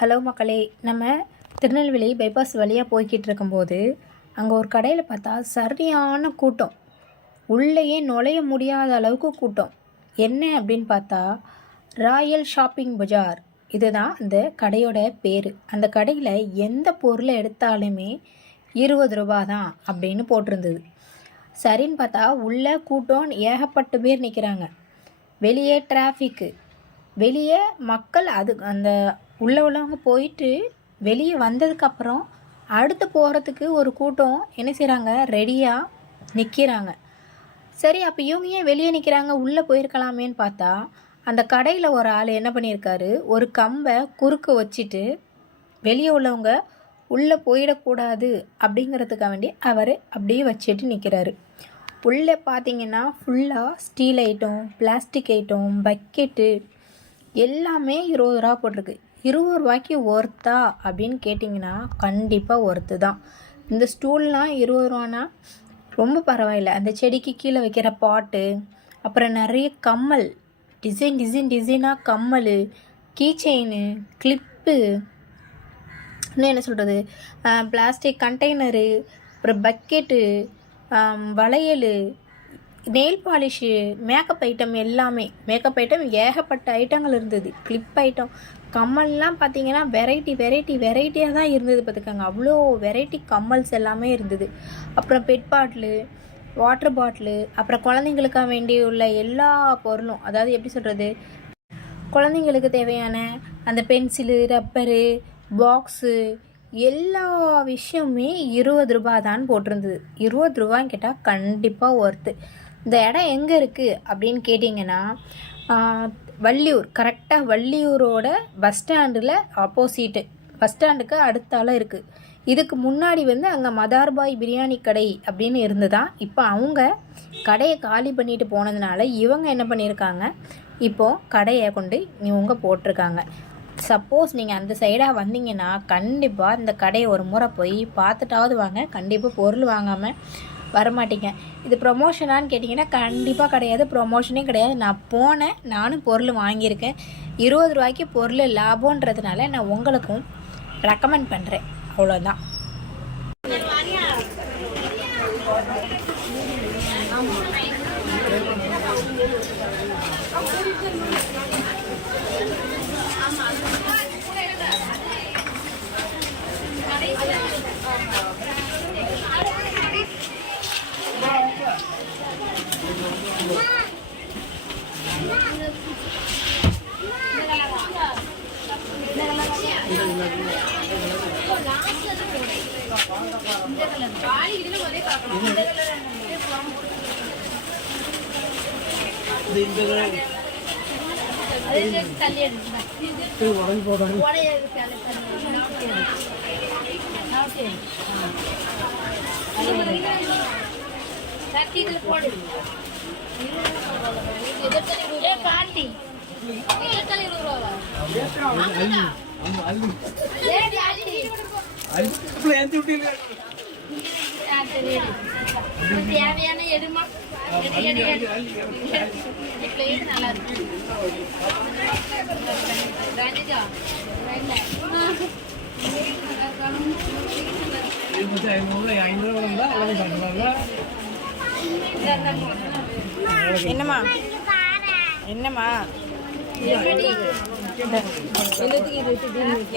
Hello மக்களே, நம்ம Tirunelveli bypass வழியாக போய்கிட்டு இருக்கும்போது அங்கே ஒரு கடையில் பார்த்தா சரியான கூட்டம். உள்ளேயே நுழைய முடியாத அளவுக்கு கூட்டம். என்ன அப்படின்னு பார்த்தா ராயல் ஷாப்பிங் பஜார். இதுதான் அந்த கடையோட பேர். அந்த கடையில் எந்த பொருளை எடுத்தாலுமே 20 ரூபா தான் அப்படின்னு போட்டிருந்தது. சரின்னு பார்த்தா உள்ளே கூட்டம் ஏகப்பட்ட பேர் நிற்கிறாங்க. வெளியே டிராஃபிக்கு, வெளியே மக்கள். அந்த உள்ளவங்க போயிட்டு வெளியே வந்ததுக்கப்புறம் அடுத்து போகிறதுக்கு ஒரு கூட்டம் என்ன செய்கிறாங்க, ரெடியாக நிற்கிறாங்க. சரி, அப்போ இவங்க ஏன் வெளியே நிற்கிறாங்க, உள்ளே போயிருக்கலாமேன்னு பார்த்தா அந்த கடையில் ஒரு ஆள் என்ன பண்ணியிருக்காரு, ஒரு கம்பை குறுக்க வச்சுட்டு வெளியே உள்ளவங்க உள்ளே போயிடக்கூடாது அப்படிங்கிறதுக்காக வேண்டி அவர் அப்படியே வச்சுட்டு நிற்கிறாரு. உள்ளே பார்த்தீங்கன்னா ஃபுல்லாக steel item, plastic item, bucket எல்லாமே 20 ரூபா போட்டிருக்கு. 20 ரூபாய்க்கு ஒர்த்தா அப்படின்னு கேட்டிங்கன்னா கண்டிப்பாக ஒர்த்து தான். இந்த ஸ்டூல்லாம் 20 ரூபானா ரொம்ப பரவாயில்லை. அந்த செடிக்கு கீழே வைக்கிற பாட்டு, அப்புறம் நிறைய கம்மல், டிசைனாக கம்மல், கீ செயினு, கிளிப்பு, இன்னும் என்ன சொல்கிறது, பிளாஸ்டிக் கண்டெய்னரு, அப்புறம் பக்கெட்டு, வளையல், நெயில் பாலிஷு, மேக்கப் ஐட்டம், எல்லாமே மேக்கப் ஐட்டம் ஏகப்பட்ட ஐட்டங்கள் இருந்தது. கிளிப் ஐட்டம், கம்மல்லாம் பார்த்தீங்கன்னா வெரைட்டியாக தான் இருந்தது. பார்த்துக்கோங்க, அவ்வளோ வெரைட்டி கம்மல்ஸ் எல்லாமே இருந்தது. அப்புறம் பெட் பாட்டிலு, வாட்டர் பாட்டிலு, அப்புறம் குழந்தைங்களுக்காக வேண்டி உள்ள எல்லா பொருளும், அதாவது எப்படி சொல்கிறது, குழந்தைங்களுக்கு தேவையான அந்த பென்சிலு, ரப்பரு, பாக்ஸு, எல்லா விஷயமுமே 20 ரூபா தான் போட்டிருந்தது. 20 ரூபான்னு கேட்டால் கண்டிப்பாக ஒர்த்து. இந்த இடம் எங்கே இருக்குது அப்படின்னு கேட்டிங்கன்னா வள்ளியூர், கரெக்டாக வள்ளியூரோட பஸ் ஸ்டாண்டில் ஆப்போசிட்டு, பஸ் ஸ்டாண்டுக்கு அடுத்தால இருக்குது. இதுக்கு முன்னாடி அங்கே மதார்பாய் பிரியாணி கடை அப்படின்னு இருந்துதான். இப்போ அவங்க கடையை காலி பண்ணிட்டு போனதுனால இவங்க என்ன பண்ணியிருக்காங்க, இப்போது கடையை கொண்டு இவங்க போட்டிருக்காங்க. சப்போஸ் நீங்கள் அந்த சைடாக வந்தீங்கன்னா கண்டிப்பாக இந்த கடையை ஒரு முறை போய் பார்த்துட்டாவது வாங்க. கண்டிப்பாக பொருள் வாங்காமல் வரமாட்டீங்க. இது ப்ரொமோஷனான்னு கேட்டிங்கன்னா கண்டிப்பாக கிடையாது, ப்ரொமோஷனே கிடையாது. நான் போனேன், நானும் பொருள் வாங்கியிருக்கேன். 20 ரூபாய்க்கு பொருள் லாபன்றதுனால நான் உங்களுக்கும் ரெக்கமெண்ட் பண்ணுறேன். அவ்வளோதான். தேவையான எதுமா நல்லா இருக்கு. என்னம்மா என்னம்மா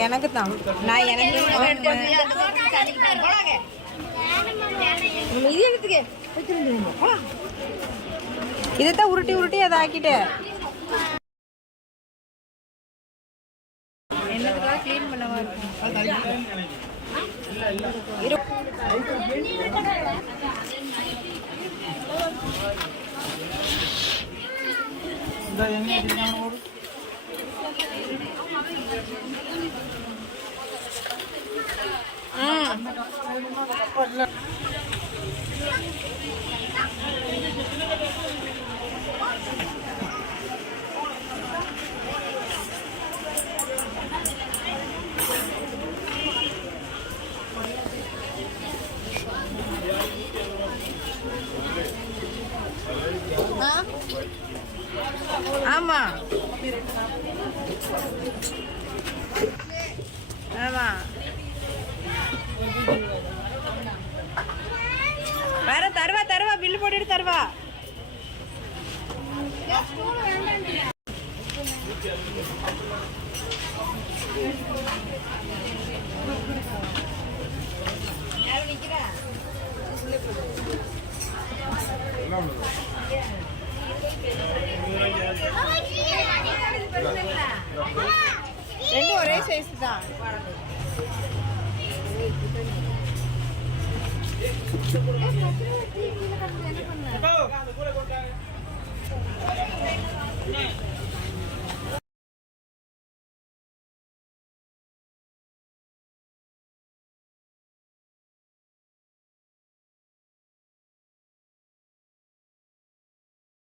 எனக்கு தான், நான் எனக்கு இதைத்தான் உருட்டி அதை ஆக்கிட்டு என்னதுக்காக க்ளீன் பண்ணவா ஆமாம். ரெண்டும் ஒரே சைஸ் தான். என்ன பண்ண